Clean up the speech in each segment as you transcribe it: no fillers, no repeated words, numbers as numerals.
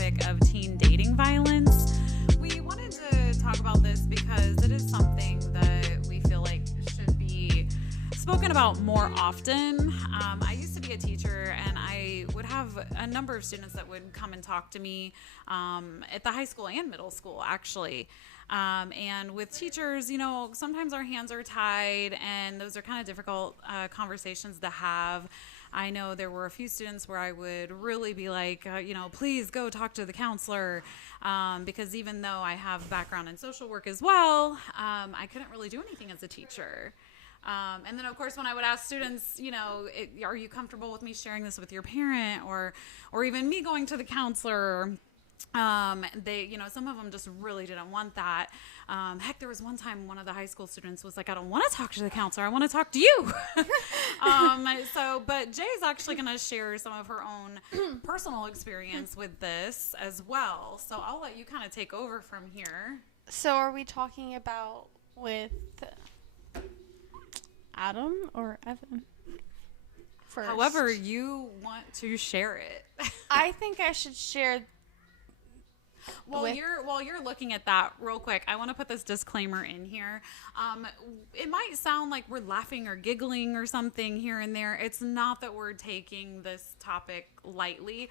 topic of teen dating violence. We wanted to talk about this because it is something that we feel like should be spoken about more often. I used to be a teacher, and I would have a number of students that would come and talk to me at the high school and middle school, actually. And with teachers, sometimes our hands are tied, and those are kind of difficult conversations to have. I know there were a few students where I would really be like, please go talk to the counselor, because even though I have background in social work as well, I couldn't really do anything as a teacher. And then, of course, when I would ask students, are you comfortable with me sharing this with your parent, or even me going to the counselor? They, some of them just really didn't want that. Heck, there was one time one of the high school students was like, I don't want to talk to the counselor. I want to talk to you. But Jay's actually going to share some of her own personal experience with this as well. So I'll let you kind of take over from here. So are we talking about with Adam or Evan first? However you want to share it. I think I should share. While you're looking at that real quick, I want to put this disclaimer in here. It might sound like we're laughing or giggling or something here and there. It's not that we're taking this topic lightly.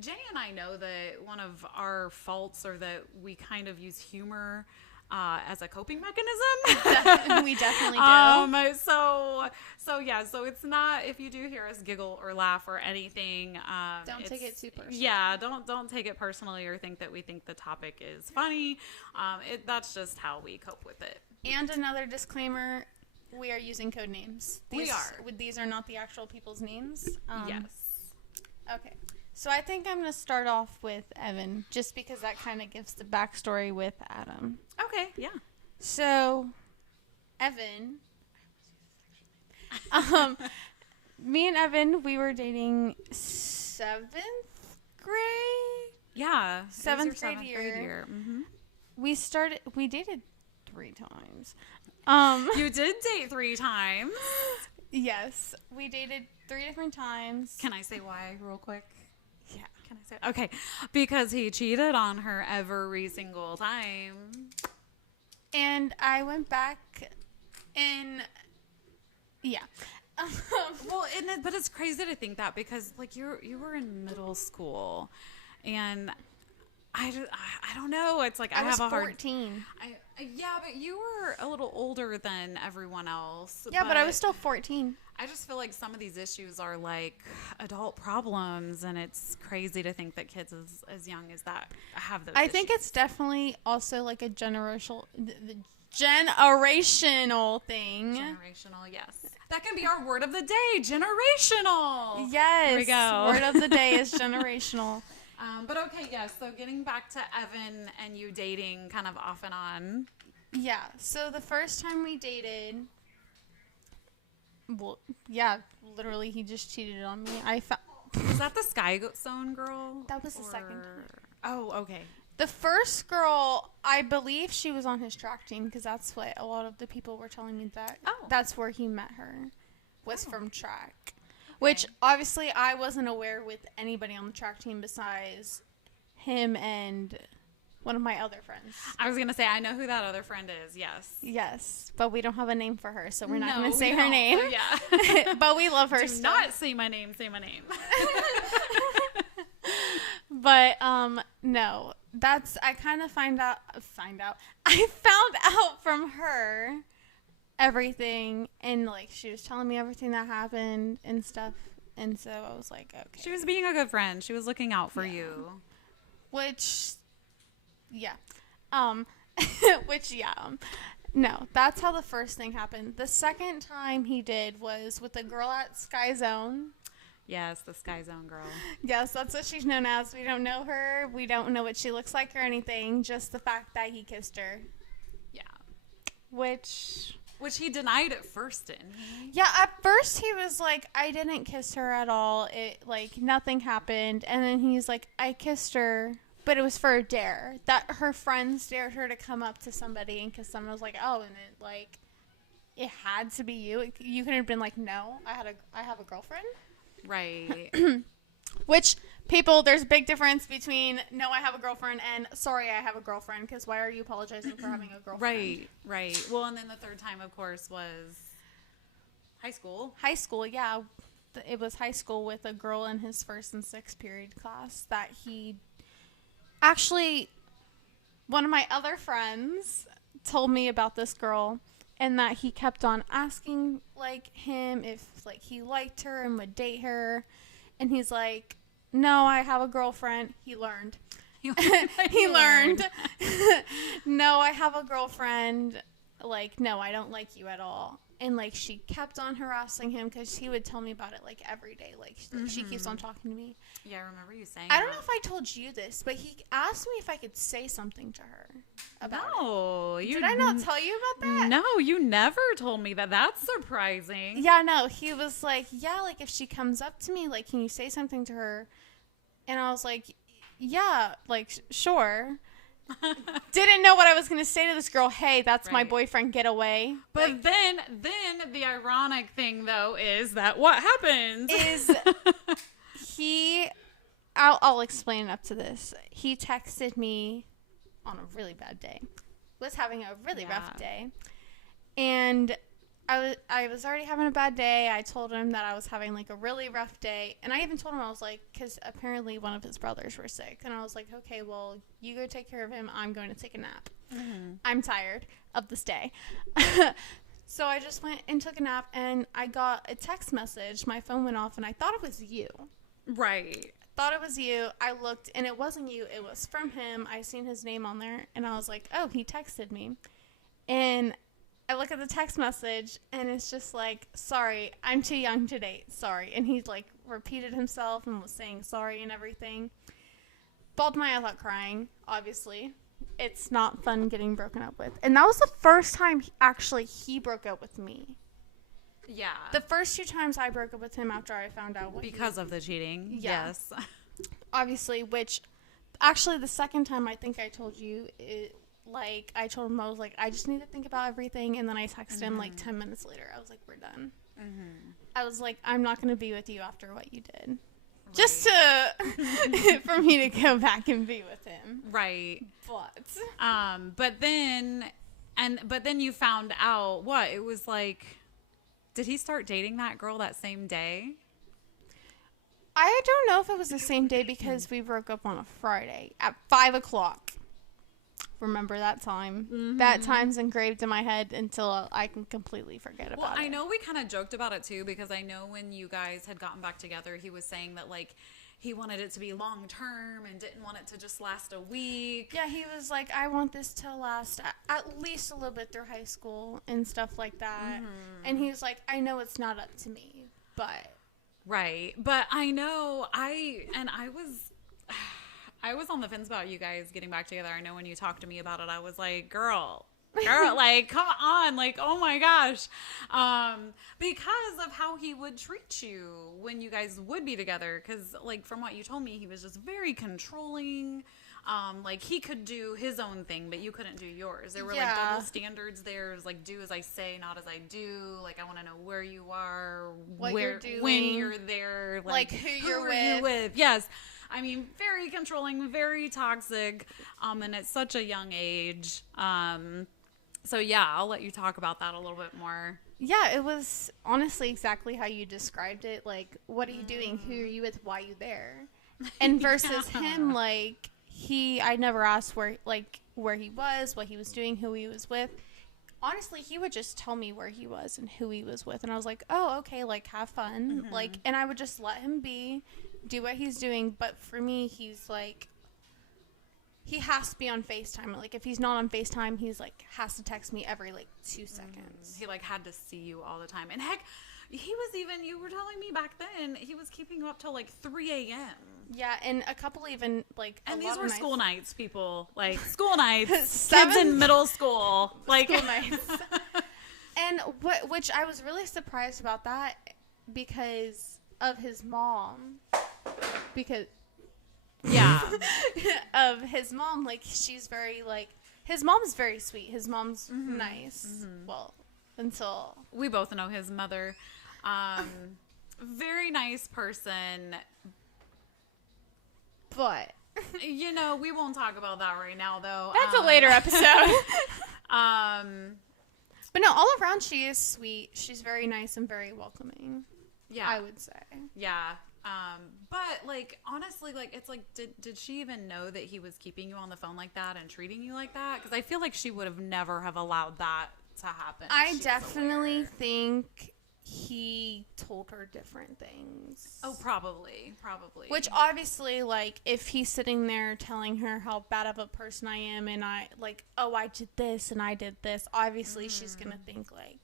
Jay and I know that one of our faults are that we kind of use humor as a coping mechanism. We definitely do. So it's not, if you do hear us giggle or laugh or anything, don't take it too personally. Yeah, don't take it personally or think that we think the topic is funny. That's just how we cope with it. And another disclaimer, we are using code names. These are not the actual people's names. Yes. Okay. So I think I'm going to start off with Evan, just because that kind of gives the backstory with Adam. Okay, yeah. So, Evan, me and Evan, we were dating 7th grade? Yeah. 7th grade year. Mm-hmm. We dated 3 times. You did date 3 times? Yes. We dated 3 different times. Can I say why real quick? Yeah. Can I say? Okay. Because he cheated on her every single time. And I went back and yeah. But it's crazy to think that, because like you were in middle school, and I don't know. It's like I was have a 14. Yeah, but you were a little older than everyone else. Yeah, but I was still 14. I just feel like some of these issues are like adult problems, and it's crazy to think that kids as young as that have those issues. think it's definitely also like a generational thing. Generational, yes. That can be our word of the day, generational. Yes. There we go. Word of the day is generational. But okay, yes. So getting back to Evan and you dating kind of off and on. Yeah. So the first time we dated, well, yeah, literally he just cheated on me. Was that the Sky Zone girl? That was the second time. Oh, okay. The first girl, I believe she was on his track team, because that's what a lot of the people were telling me that. Oh. That's where he met her, was from track. Which, obviously, I wasn't aware with anybody on the track team besides him and one of my other friends. I was going to say, I know who that other friend is, yes. Yes, but we don't have a name for her, so we're not No, going to say we her don't. name. Yeah. But we love her Do still. not say my name, say my name. But, no. I kind of I found out from her everything, and like she was telling me everything that happened and stuff, and so I was like, okay. She was being a good friend. She was looking out for you. Which, yeah. No, that's how the first thing happened. The second time he did was with a girl at Sky Zone. Yes, the Sky Zone girl. Yes, that's what she's known as. We don't know her. We don't know what she looks like or anything. Just the fact that he kissed her. Yeah. Which he denied at first, didn't he? Yeah, at first he was like, I didn't kiss her at all. It, like, nothing happened. And then he's like, I kissed her, but it was for a dare. That her friends dared her to come up to somebody and kiss someone. I was like, oh, and it, like, it had to be you. You could have been like, no, I have a girlfriend. Right. Which, People, there's a big difference between no, I have a girlfriend and sorry, I have a girlfriend, because why are you apologizing for having a girlfriend? Right. Well, and then the third time, of course, was high school. High school, yeah. It was high school with a girl in his first and sixth period class that he... Actually, one of my other friends told me about this girl, and that he kept on asking, like, him if, like, he liked her and would date her. And he's like, no, I have a girlfriend. He learned. He learned. No, I have a girlfriend. Like, no, I don't like you at all. And, like, she kept on harassing him because he would tell me about it, like, every day. Like, she keeps on talking to me. Yeah, I remember you saying I don't know if I told you this, but he asked me if I could say something to her about it. Did I not tell you about that? No, you never told me that. That's surprising. Yeah, no. He was like, yeah, like, if she comes up to me, like, can you say something to her? And I was like, yeah, like, sure. Didn't know what I was going to say to this girl. Hey, that's my boyfriend. Get away. But like, then the ironic thing, though, is that what happens is I'll explain up to this. He texted me on a really bad day. Was having a really rough day. And I was already having a bad day. I told him that I was having, like, a really rough day. And I even told him, I was like, because apparently one of his brothers were sick. And I was like, okay, well, you go take care of him. I'm going to take a nap. I'm tired of this day. So I just went and took a nap, and I got a text message. My phone went off, and I thought it was you. Right. Thought it was you. I looked, and it wasn't you. It was from him. I seen his name on there, and I was like, oh, he texted me. And I look at the text message, and it's just like, sorry, I'm too young to date. Sorry. And he, like, repeated himself and was saying sorry and everything. Bawled my eyes out crying, obviously. It's not fun getting broken up with. And that was the first time, he broke up with me. Yeah. The first two times I broke up with him after I found out. Because of the cheating. Yeah. Yes. Obviously, which, actually, the second time I think I told you, I told him, I was like, I just need to think about everything. And then I texted him, like, 10 minutes later. I was like, we're done. I was like, I'm not going to be with you after what you did. Right. Just to, for me to go back and be with him. Right. But then you found out, what? It was like, did he start dating that girl that same day? I don't know if it was the same day because we broke up on a Friday at 5 o'clock. Remember that time. That time's engraved in my head until I can completely forget about it. Well, I know we kind of joked about it too, because I know when you guys had gotten back together, he was saying that, like, he wanted it to be long term and didn't want it to just last a week. Yeah, he was like, I want this to last at least a little bit through high school and stuff like that. And he was like, I know it's not up to me, but... Right. But I know I was on the fence about you guys getting back together. I know when you talked to me about it, I was like, girl, like, come on, like, oh my gosh. Because of how he would treat you when you guys would be together. Because, like, from what you told me, he was just very controlling. Like, he could do his own thing, but you couldn't do yours. There were, like, double standards there. It was, like, do as I say, not as I do. Like, I want to know where you are, what you're doing, when you're there. Like who you're with. Yes. I mean, very controlling, very toxic, and at such a young age. So, yeah, I'll let you talk about that a little bit more. Yeah, it was honestly exactly how you described it. Like, what are you doing? Who are you with? Why are you there? And versus him, like, I never asked where he was, what he was doing, who he was with. Honestly, he would just tell me where he was and who he was with. And I was like, oh, okay, like, have fun. Like, and I would just let him be, do what he's doing. But for me, he's like, he has to be on FaceTime. Like, if he's not on FaceTime, he's like, has to text me every, like, 2 seconds. He, like, had to see you all the time. And heck, he was even, you were telling me back then, he was keeping you up till, like, 3 a.m. Yeah, and a couple even, like, and these were school nights, people. Like, school nights. 7 kids in middle school. Like, school nights. And which I was really surprised about that because of his mom. Because... Yeah. Of his mom, like, she's very, like... His mom's very sweet. His mom's nice. Well, until... We both know his mother. Very nice person. But You know, we won't talk about that right now, though. that's a later episode. Um, But no, all around she is sweet. She's very nice and very welcoming. yeah. I would say. Yeah. But like honestly, like it's like did she even know that he was keeping you on the phone like that and treating you like that? Because I feel like she would have never have allowed that to happen. I She was definitely aware. think he told her different things. Oh, probably. Which obviously, like, if he's sitting there telling her how bad of a person I am and I, like, oh, I did this and I did this, obviously she's going to think, like,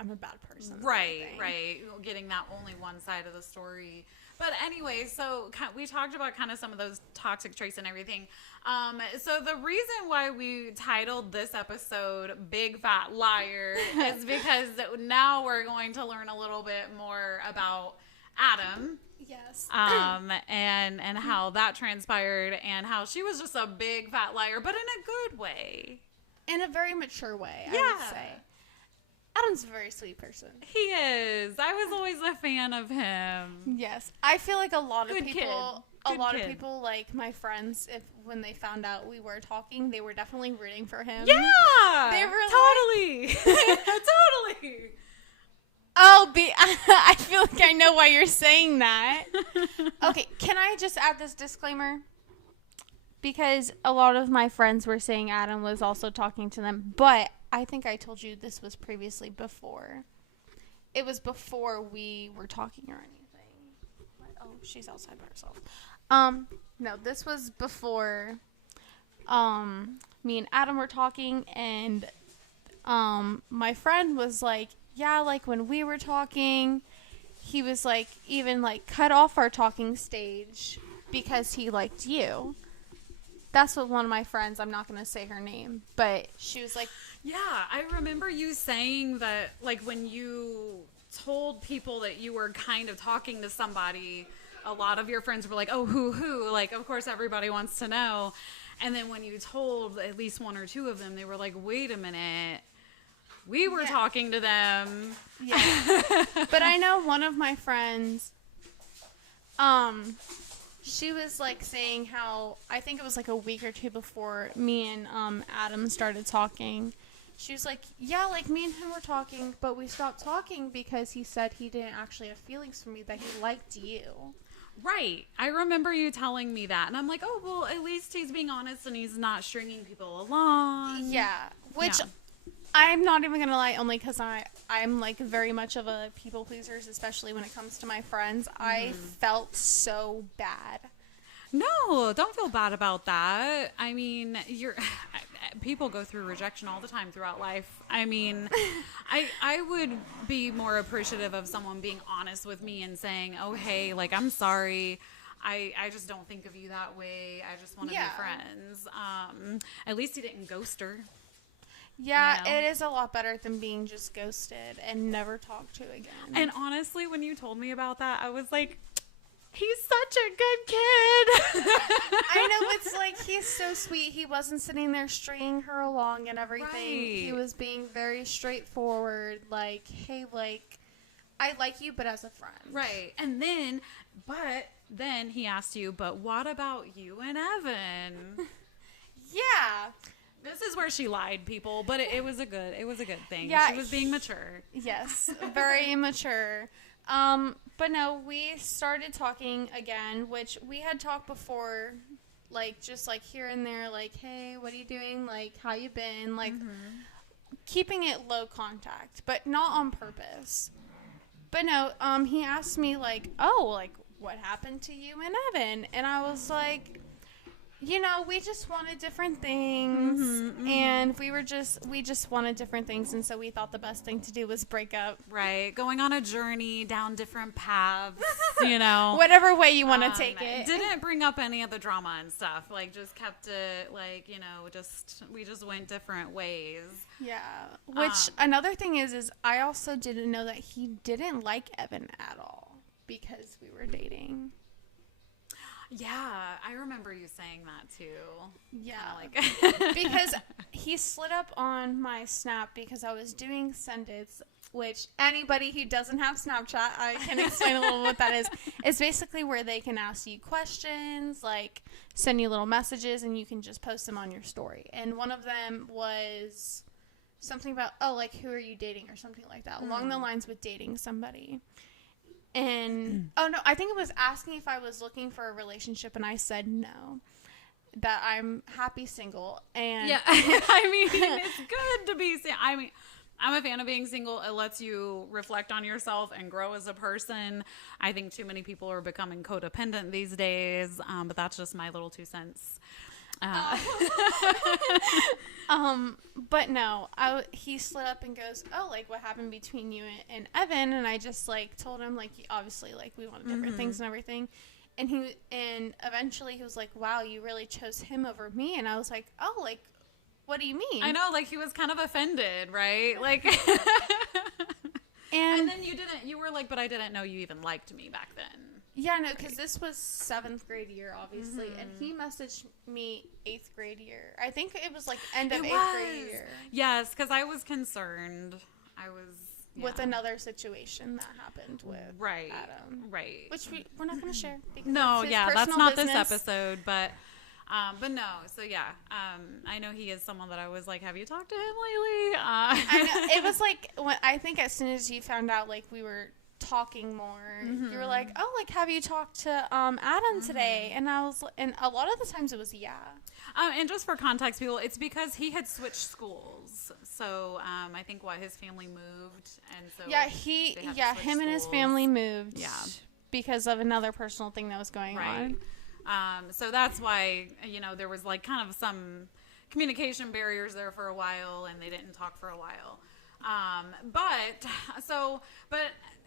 I'm a bad person. Right. Getting that only one side of the story. But anyway, so we talked about kind of some of those toxic traits and everything. So the reason why we titled this episode Big Fat Liar is because now we're going to learn a little bit more about Adam. Yes. And how that transpired and how she was just a big fat liar, but in a good way. In a very mature way, I Yeah. would say. Adam's a very sweet person. He is. I was always a fan of him. Yes. I feel like a lot of Good people... kid. A lot Good of kid. people, like my friends, when they found out we were talking, they were definitely rooting for him. Yeah. They were totally. Totally. Oh, I feel like I know why you're saying that. Okay, can I just add this disclaimer? Because a lot of my friends were saying Adam was also talking to them, but I think I told you this was previously before. It was before we were talking or anything. Oh, she's outside by herself. No, this was before me and Adam were talking, and my friend was like, yeah, like when we were talking, he was like even like cut off our talking stage because he liked you. That's what one of my friends, I'm not going to say her name, but she was like, Yeah, I remember you saying that, like, when you told people that you were kind of talking to somebody, a lot of your friends were like, oh, who? Like, of course, everybody wants to know. And then when you told at least one or two of them, they were like, wait a minute. We were talking to them. yeah. But I know one of my friends, she was like saying how, I think it was like a week or two before me and Adam started talking. She was like, yeah, like me and him were talking, but we stopped talking because he said he didn't actually have feelings for me, that he liked you. Right. I remember you telling me that. And I'm like, oh, well, at least he's being honest and he's not stringing people along. Yeah. Which Yeah. I'm not even going to lie, only because I'm like very much of a people pleaser, especially when it comes to my friends. I felt so bad. No, don't feel bad about that. I mean, people go through rejection all the time throughout life. I mean, I would be more appreciative of someone being honest with me and saying, oh, hey, like, I'm sorry. I just don't think of you that way. I just want to be friends. At least he didn't ghost her. Yeah, You know? it is a lot better than being just ghosted and never talked to again. And honestly, when you told me about that, I was like, he's such a good kid. I know, it's like, he's so sweet. He wasn't sitting there stringing her along and everything. Right. He was being very straightforward, like, hey, like, I like you, but as a friend. Right. And then he asked you, but what about you and Evan? Yeah. This is where she lied, people, but it was a good thing. Yeah, She was being mature. Yes, very immature. But no, we started talking again, which we had talked before, like, just, like, here and there, like, hey, what are you doing? Like, how you been? Like, keeping it low contact, but not on purpose. But no, he asked me, like, oh, like, what happened to you and Evan? And I was like, you know, we just wanted different things, and we just wanted different things, and so we thought the best thing to do was break up. Right. Going on a journey down different paths, you know. Whatever way you want to take it. Didn't bring up any of the drama and stuff. Like, just kept it, like, you know, we just went different ways. Yeah. Which, another thing is I also didn't know that he didn't like Evan at all because we were dating. Yeah, I remember you saying that too. Yeah. Like Because he slid up on my Snap because I was doing send-its which anybody who doesn't have Snapchat, I can explain a little what that is. It's basically where they can ask you questions, like send you little messages, and you can just post them on your story. And one of them was something about, like, who are you dating or something like that, along the lines with dating somebody. And, I think it was asking if I was looking for a relationship, and I said no, that I'm happy single. And yeah, I mean, it's good to be single. I mean, I'm a fan of being single. It lets you reflect on yourself and grow as a person. I think too many people are becoming codependent these days, but that's just my little 2 cents. But no, he slid up and goes, like, what happened between you and Evan? And I just, like, told him, like, obviously, like, we wanted different things and everything. And eventually he was like, wow, you really chose him over me. And I was like, oh, like, what do you mean? I know, like, he was kind of offended, right? Like, and then you were like, but I didn't know you even liked me back then. Yeah, no, because this was 7th grade year, obviously, and he messaged me 8th grade year. I think it was, like, end of 8th grade year. Yes, because I was concerned. With another situation that happened with Adam. Right. Which we're not going to share. No, yeah, that's not business. This episode, but no, so yeah, I know he is someone that I was like, have you talked to him lately? I know, it was like, I think as soon as you found out, like, we were talking more, you were like, oh, like, have you talked to Adam today? And a lot of the times it was and just for context, people, it's because he had switched schools, so I think his family moved, and so him and his family moved, because of another personal thing that was going on. So that's why, there was, like, kind of some communication barriers there for a while, and they didn't talk for a while. But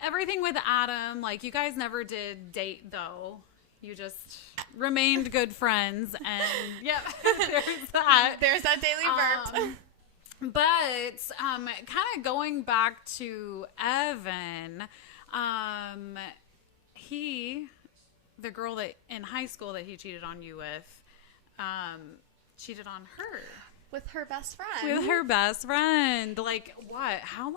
everything with Adam, like, you guys never did date, though. You just remained good friends, and there's that. There's that daily burp. But kind of going back to Evan, the girl that in high school that he cheated on you with, cheated on her. With her best friend. Like, what? How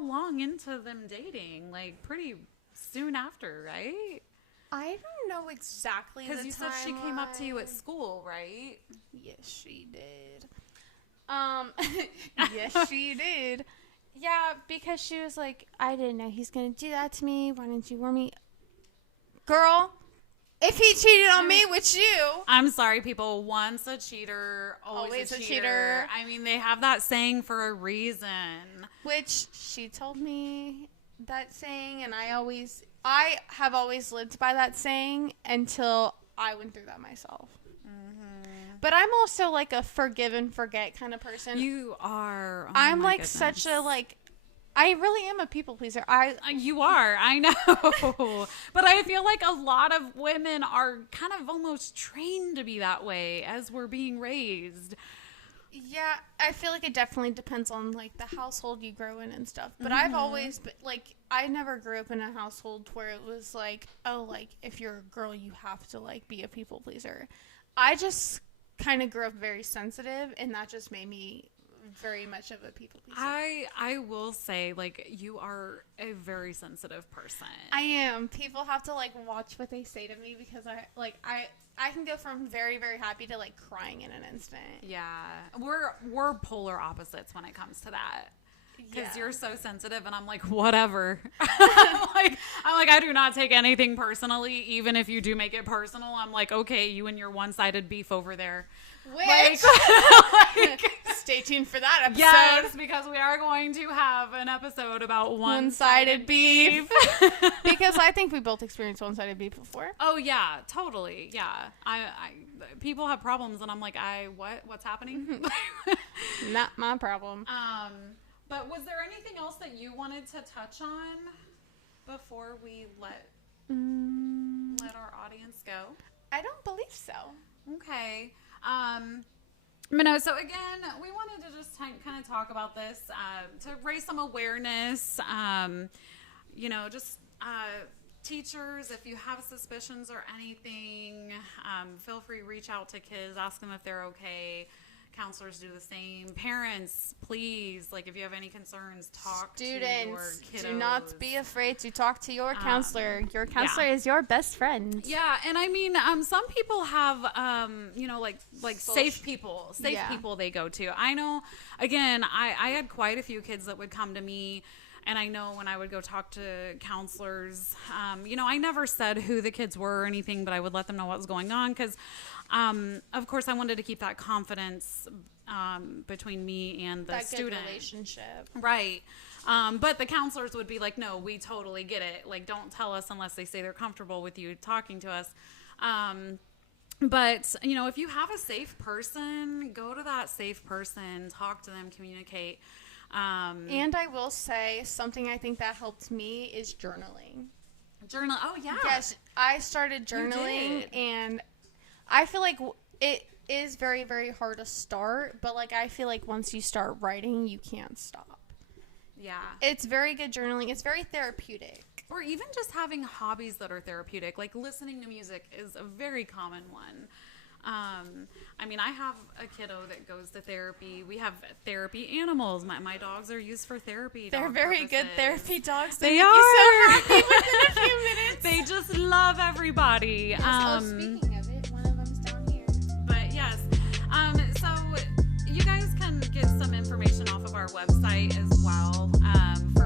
long into them dating? Like, pretty soon after, right? I don't know exactly the timeline. Because you said she came up to you at school, right? Yes, she did. Yes, she did. Yeah, because she was like, I didn't know he's going to do that to me. Why didn't you warn me? Girl, if he cheated on me with you. I'm sorry, people. Once a cheater, always a cheater. I mean, they have that saying for a reason. Which she told me that saying, and I have always lived by that saying until I went through that myself. But I'm also, like, a forgive and forget kind of person. You are. Oh, I'm, like, goodness. Such a, like, I really am a people pleaser. You are. I know. But I feel like a lot of women are kind of almost trained to be that way as we're being raised. Yeah, I feel like it definitely depends on, like, the household you grow in and stuff. But I've always been, like, I never grew up in a household where it was like, oh, like, if you're a girl, you have to, like, be a people pleaser. I just kind of grew up very sensitive, and that just made me very much of a people pleaser. I will say, like, you are a very sensitive person. I am. People have to, like, watch what they say to me because I can go from very, very happy to, like, crying in an instant. Yeah. We're polar opposites when it comes to that. Because you're so sensitive, and I'm like, whatever. I'm like, I do not take anything personally, even if you do make it personal. I'm like, okay, you and your one-sided beef over there. Which, stay tuned for that episode. Yes, because we are going to have an episode about one-sided beef. Because I think we both experienced one-sided beef before. Oh, yeah, totally. Yeah. People have problems, and I'm like, what's happening? Not my problem. But was there anything else that you wanted to touch on before we let our audience go? I don't believe so. Okay. But no, so again, we wanted to just kind of talk about this to raise some awareness. Teachers, if you have suspicions or anything, feel free to reach out to kids, ask them if they're okay. counselors do the same. Parents, please, like if you have any concerns, talk to your Students, kiddos. do not be afraid to talk to your counselor. Your counselor is your best friend. Yeah, and I mean, some people have, you know, like safe people they go to. I know, again, I had quite a few kids that would come to me, and I know when I would go talk to counselors, you know, I never said who the kids were or anything, but I would let them know what was going on because, of course, I wanted to keep that confidence between me and the student. Good relationship. Right. But the counselors would be like, no, we totally get it. Like, don't tell us unless they say they're comfortable with you talking to us. But, you know, if you have a safe person, go to that safe person, talk to them, communicate. And I will say something I think that helped me is journaling. Journal. Oh, yeah. Yes, I started journaling, and I feel like it is very, very hard to start, but like I feel like once you start writing, you can't stop. Yeah. It's very good journaling. It's very therapeutic. Or even just having hobbies that are therapeutic, like listening to music is a very common one. I mean, I have a kiddo that goes to therapy. We have therapy animals. My dogs are used for therapy. They're very good therapy dogs. They are. So happy within a few minutes. They just love everybody. Yes, speaking of it, one of them's down here. But yes, so you guys can get some information off of our website as well. For